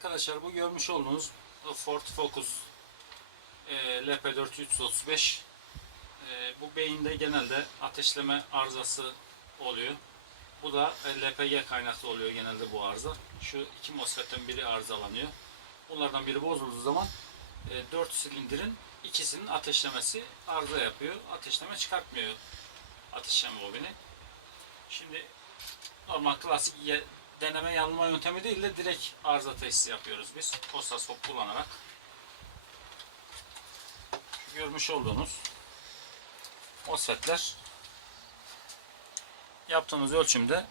Arkadaşlar bu görmüş olduğunuz Ford Focus e, LP4335 e, bu beyinde genelde ateşleme arızası oluyor. Bu da e, LPG kaynaklı oluyor genelde bu arıza. Şu iki MOSFET'ten biri arızalanıyor. Bunlardan biri bozulduğu zaman e, 4 silindirin ikisinin ateşlemesi arıza yapıyor. Ateşleme çıkartmıyor ateşleme bobini. Şimdi normal klasik deneme yanılma yöntemi değil de direkt arıza testi yapıyoruz biz. Postaskop kullanarak. Görmüş olduğunuz MOSFET'ler yaptığımız ölçümde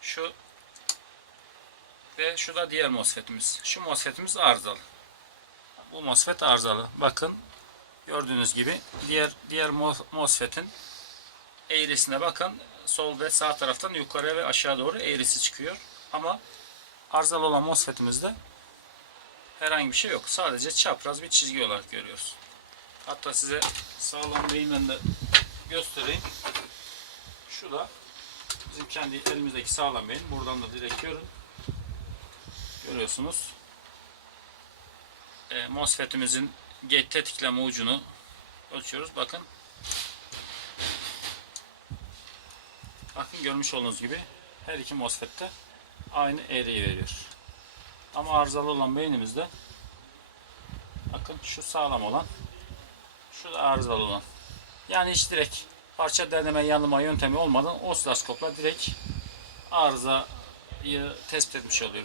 şu ve şu da diğer MOSFET'imiz. Şu MOSFET'imiz arızalı. Bu MOSFET arızalı. Bakın gördüğünüz gibi diğer diğer Mo- MOSFET'in eğrisine bakın. Sol ve sağ taraftan yukarı ve aşağı doğru eğrisi çıkıyor. Ama arızalı olan MOSFET'imizde herhangi bir şey yok. Sadece çapraz bir çizgi olarak görüyoruz. Hatta size sağlam beyinden de göstereyim. Şu da bizim kendi elimizdeki sağlam beyin. Buradan da direkt görün. Görüyorsunuz. E, MOSFET'imizin gate tetikleme ucunu ölçüyoruz. Bakın. Bakın görmüş olduğunuz gibi her iki MOSFET aynı eğriyi veriyor. Ama arızalı olan beynimizde bakın şu sağlam olan şu da arızalı olan. Yani hiç direkt parça deneme yanılma yöntemi olmadan osiloskopla direkt arızayı tespit etmiş oluyoruz.